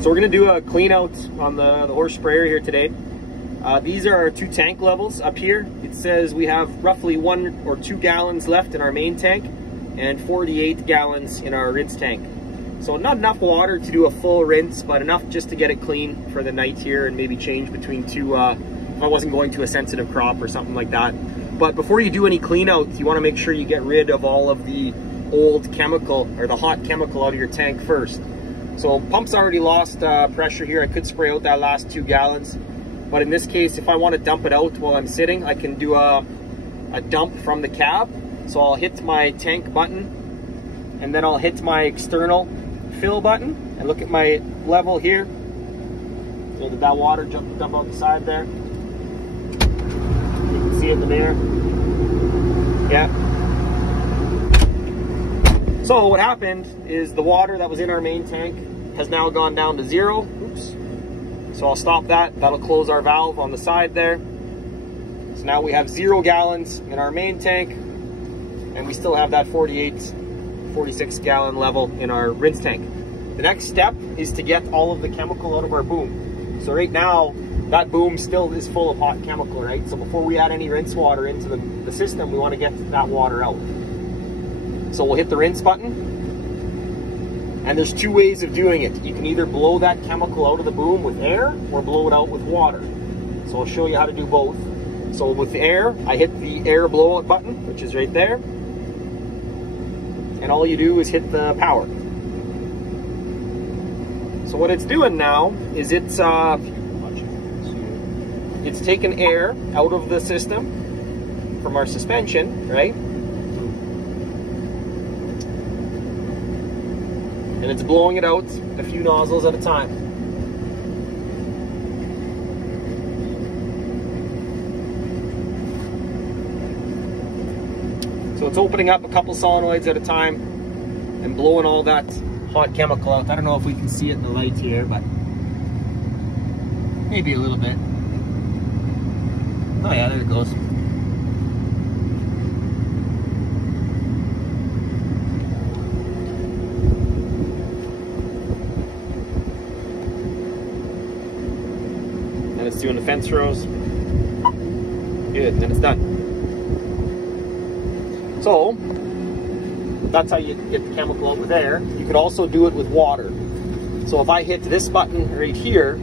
So we're going to do a clean out on the Horsch Sprayer here today. These are our 2 tank levels up here. It says we have roughly 1 or 2 gallons left in our main tank and 48 gallons in our rinse tank. So not enough water to do a full rinse, but enough just to get it clean for the night here and maybe change between 2 if I wasn't going to a sensitive crop or something like that. But before you do any clean out, you want to make sure you get rid of all of the old chemical or the hot chemical out of your tank first. So pump's already lost pressure here. I could spray out that last 2 gallons. But in this case, if I want to dump it out while I'm sitting, I can do a dump from the cab. So I'll hit my tank button and then I'll hit my external fill button and look at my level here. So that water dump out the side there. You can see it in the mirror. Yeah. So what happened is the water that was in our main tank has now gone down to 0. Oops. So I'll stop that. That'll close our valve on the side there. So now we have 0 gallons in our main tank, and we still have that 46 gallon level in our rinse tank. The next step is to get all of the chemical out of our boom. So right now, that boom still is full of hot chemical, right? So before we add any rinse water into the system, we want to get that water out. So we'll hit the rinse button. And there's 2 ways of doing it. You can either blow that chemical out of the boom with air or blow it out with water. So I'll show you how to do both. So with the air, I hit the air blowout button, which is right there. And all you do is hit the power. So what it's doing now is it's taking air out of the system from our suspension, right? And it's blowing it out a few nozzles at a time. So it's opening up a couple solenoids at a time and blowing all that hot chemical out. I don't know if we can see it in the light here, but maybe a little bit. Oh yeah, there it goes. And it's doing the fence rows. Good, and then it's done. So that's how you get the chemical out with air. You could also do it with water. So if I hit this button right here,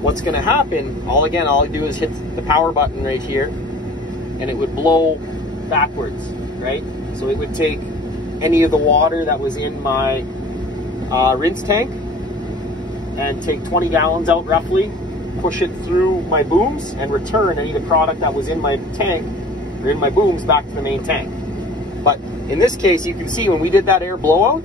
what's going to happen, all I do is hit the power button right here, and it would blow backwards, right? So it would take any of the water that was in my rinse tank and take 20 gallons out roughly, push it through my booms, and return any of the product that was in my tank or in my booms back to the main tank. But in this case, you can see when we did that air blowout,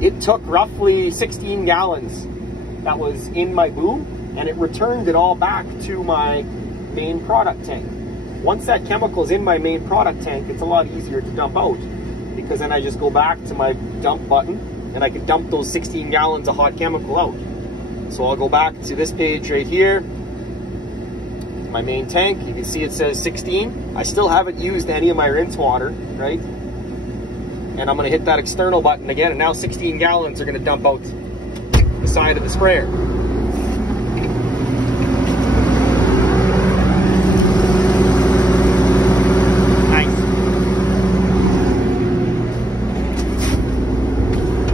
it took roughly 16 gallons that was in my boom, and it returned it all back to my main product tank. Once that chemical is in my main product tank, it's a lot easier to dump out, because then I just go back to my dump button and I can dump those 16 gallons of hot chemical out. So I'll go back to this page right here, my main tank. You can see it says 16. I still haven't used any of my rinse water, right? And I'm gonna hit that external button again, and now 16 gallons are gonna dump out the side of the sprayer. Nice.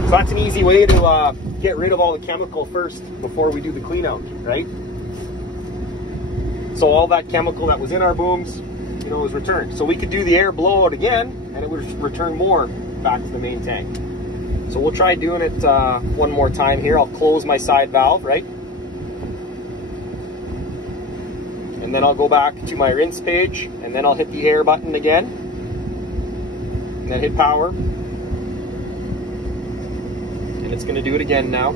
So that's an easy way to get rid of all the chemical first before we do the clean out, right? So all that chemical that was in our booms, you know, was returned. So we could do the air blowout again, and it would return more back to the main tank. So we'll try doing it one more time here. I'll close my side valve, right? And then I'll go back to my rinse page, and then I'll hit the air button again, and then hit power. And it's gonna do it again now.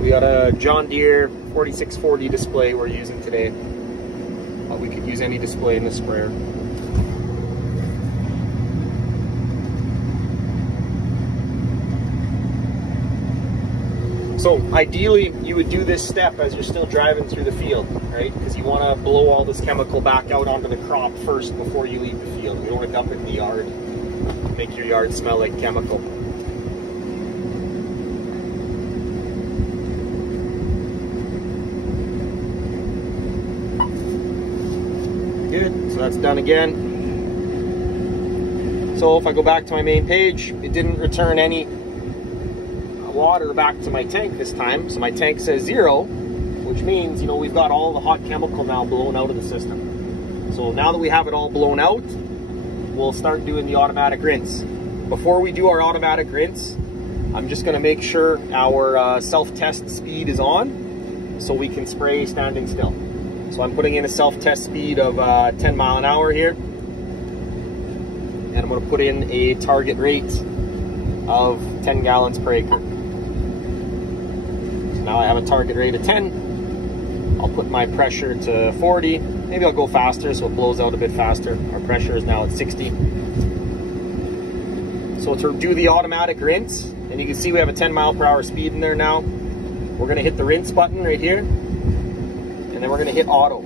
We got a John Deere 4640 display we're using today. We could use any display in the sprayer. So ideally, you would do this step as you're still driving through the field, right? Because you want to blow all this chemical back out onto the crop first before you leave the field. You don't want to dump it in the yard, make your yard smell like chemical. Good, so that's done again. So if I go back to my main page, it didn't return any water back to my tank this time. So my tank says 0, which means, you know, we've got all the hot chemical now blown out of the system. So now that we have it all blown out, we'll start doing the automatic rinse. Before we do our automatic rinse, I'm just gonna make sure our self-test speed is on so we can spray standing still. So I'm putting in a self-test speed of 10 mile an hour here. And I'm going to put in a target rate of 10 gallons per acre. So now I have a target rate of 10. I'll put my pressure to 40. Maybe I'll go faster so it blows out a bit faster. Our pressure is now at 60. So to do the automatic rinse, and you can see we have a 10 mile per hour speed in there now. We're going to hit the rinse button right here. And then we're going to hit auto.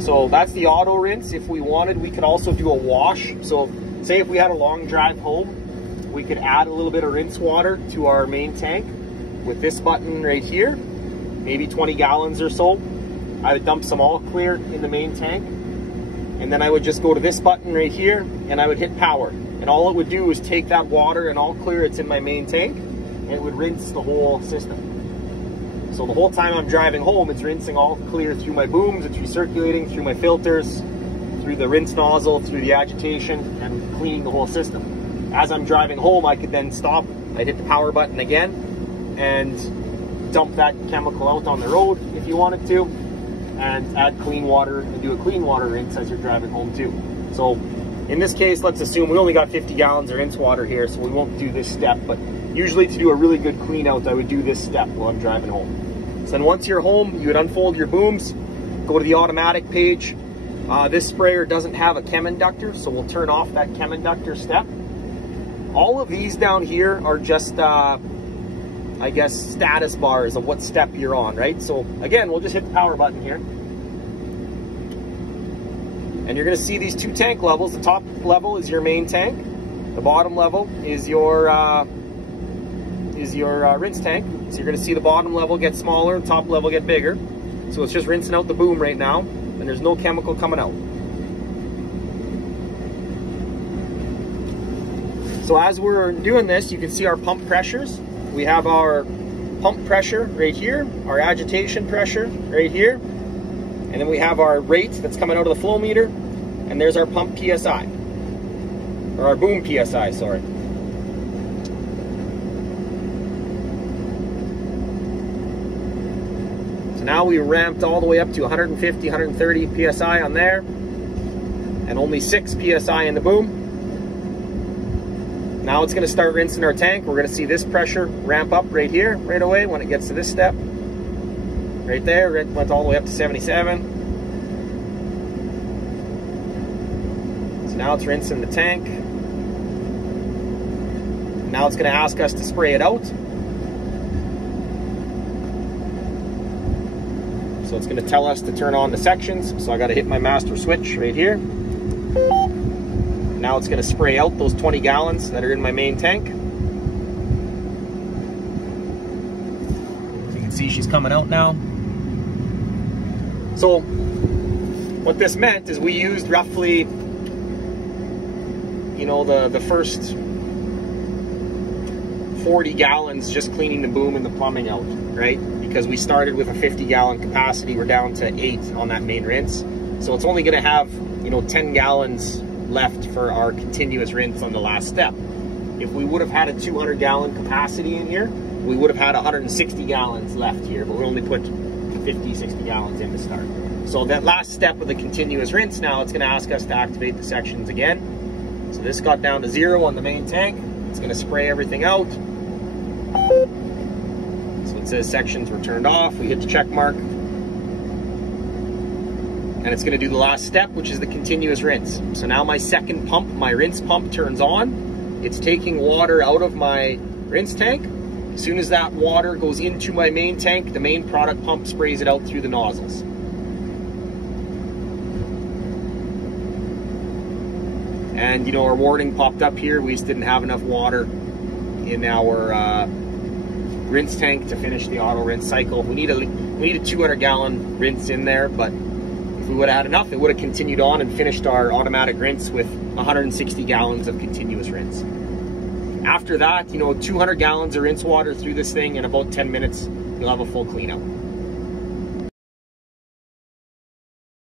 So that's the auto rinse. If we wanted, we could also do a wash. So say if we had a long drive home, we could add a little bit of rinse water to our main tank with this button right here, maybe 20 gallons or so. I would dump some all clear in the main tank, and then I would just go to this button right here and I would hit power. And all it would do is take that water and all clear it's in my main tank, and it would rinse the whole system. So the whole time I'm driving home, it's rinsing all clear through my booms, it's recirculating through my filters, through the rinse nozzle, through the agitation, and cleaning the whole system. As I'm driving home, I could then stop, I'd hit the power button again, and dump that chemical out on the road if you wanted to, and add clean water and do a clean water rinse as you're driving home too. So in this case, let's assume we only got 50 gallons of rinse water here, so we won't do this step, but usually to do a really good clean out, I would do this step while I'm driving home. So then once you're home, you would unfold your booms, go to the automatic page. This sprayer doesn't have a chem inductor, so we'll turn off that chem inductor step. All of these down here are just, I guess, status bars of what step you're on, right? So again, we'll just hit the power button here. And you're gonna see these two tank levels. The top level is your main tank. The bottom level is your rinse tank. So you're going to see the bottom level get smaller, the top level get bigger. So it's just rinsing out the boom right now, and there's no chemical coming out. So as we're doing this, you can see our pump pressures. We have our pump pressure right here, our agitation pressure right here, and then we have our rate that's coming out of the flow meter, and there's our pump PSI, or our boom PSI, sorry. Now we ramped all the way up to 150, 130 PSI on there, and only 6 PSI in the boom. Now it's gonna start rinsing our tank. We're gonna see this pressure ramp up right here, right away when it gets to this step. Right there, it went all the way up to 77. So now it's rinsing the tank. Now it's gonna ask us to spray it out. So it's going to tell us to turn on the sections. So I got to hit my master switch right here. Now it's going to spray out those 20 gallons that are in my main tank. So you can see she's coming out now. So what this meant is we used roughly, you know, the first 40 gallons just cleaning the boom and the plumbing out, right? Because we started with a 50 gallon capacity, we're down to 8 on that main rinse. So it's only gonna have, you know, 10 gallons left for our continuous rinse on the last step. If we would have had a 200 gallon capacity in here, we would have had 160 gallons left here, but we only put 50, 60 gallons in to start. So that last step of the continuous rinse now, it's gonna ask us to activate the sections again. So this got down to 0 on the main tank. It's gonna spray everything out. So it says sections were turned off. We hit the check mark. And it's gonna do the last step, which is the continuous rinse. So now my second pump, my rinse pump turns on. It's taking water out of my rinse tank, As soon as that water goes into my main tank, the main product pump sprays it out through the nozzles. And you know, our warning popped up here. We just didn't have enough water in our rinse tank to finish the auto rinse cycle. We need a 200-gallon rinse in there, but if we would have had enough, it would have continued on and finished our automatic rinse with 160 gallons of continuous rinse. After that, you know, 200 gallons of rinse water through this thing in about 10 minutes, you'll have a full clean out.